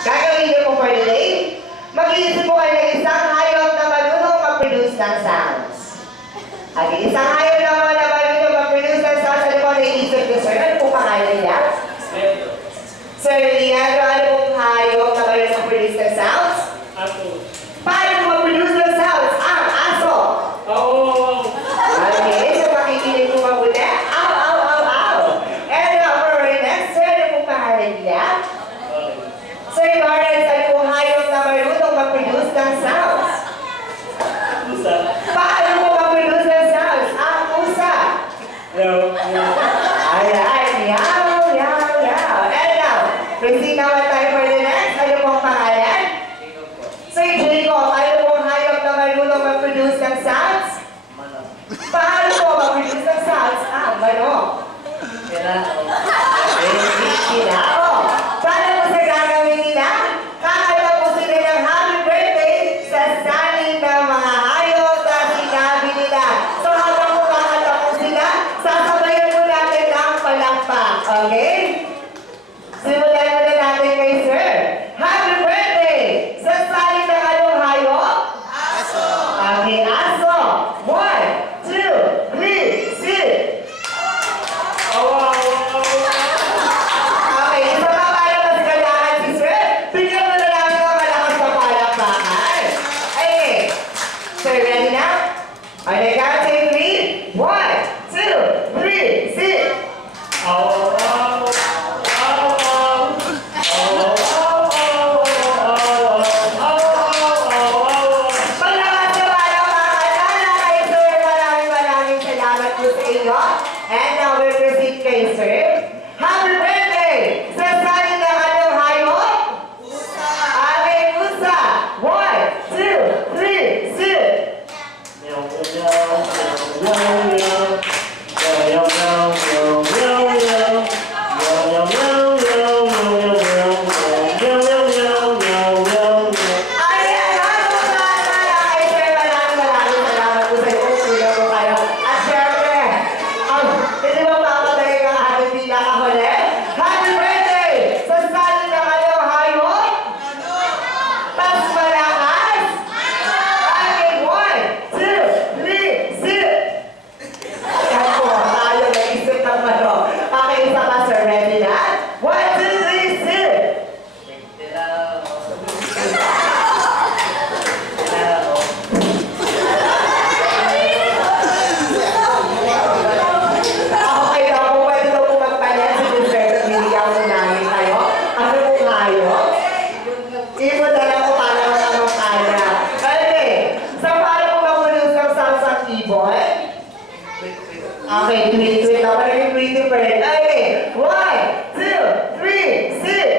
Gagawin niyo po for today. Mag-iisip po kayo ng isang hayop na marunong mag-produce ng sounds. At isang hayop naman na marunong mag-produce ng sounds, ano po naiisip ko, sir? Ano po pangalan niya? Sir Leandro, ano pong hayop na marunong mag-produce ng sounds? Aso. Paano mag-produce ng sounds? Ang aso. Oo. Okay, so makikinig po mabuti. Ow, ow, ow, ow. And for our next, sir, ano pong pangalan niya? Sir Lawrence, ano pong hayop na marunong mag-produce ng sounds? Pusa. Paano mo mag-produce ng sounds? Ang pusa. Ayan, yaw, yaw, yaw. And now, proceed naman tayo for the next. Ano pong pangalan? Sir Jacob, ano pong hayop na marunong mag-produce ng sounds? Paano po mag-produce ng sounds? Manok. Kinao. Paano po sa gagawin nila? Kakanta po sila ng happy birthday sa salin ng mga hayop na sinabi nila. So habang po kakanta po sila, sasabayan po natin ang palakpak. Okay? Simulan muna natin kay Sir. Happy birthday! Sa salin ng anong hayop? Aso. Okay, aso. 1, 2, 3, sit. Okay, isa pa para mas kailangan si Sir. Bigyan mo na lang ng malakas na palakpakan. Okay. Sir, ready na? Okay, count to 3. 1, 2, 3, sit. Malakas na palakpakan na kay Sir. Maraming salamat po sa inyo. And now we'll proceed kay Sir. Happy birthday! Sa salin ng anong hayop? Pusa. Okay, pusa. 1, 2, 3, sit. Ayan, ano ba kay Sir? Maraming salamat po sa inyo. Kuya po kayo. At syempre, hindi mo papatay ang ating pinakahuli. Happy birthday! Sa salin ng anong hayop? Mas malakas? Okay, 1, 2, 3, sit. Yan po, tayo nag-isip ng manok. Okay, isa pa, Sir. Ready na? 1, 2, 3, sit. Okay daw po, pwede daw po magpalit si Sir. Binigyan ko namin kayo. Ano po kayo? Ibon na lang po para masamang kaya. Okay, so paano po mag-produce ng sounds ang ibon? Okay, tweet na. Parang tweet pa rin. Okay, 1, 2, 3, sit.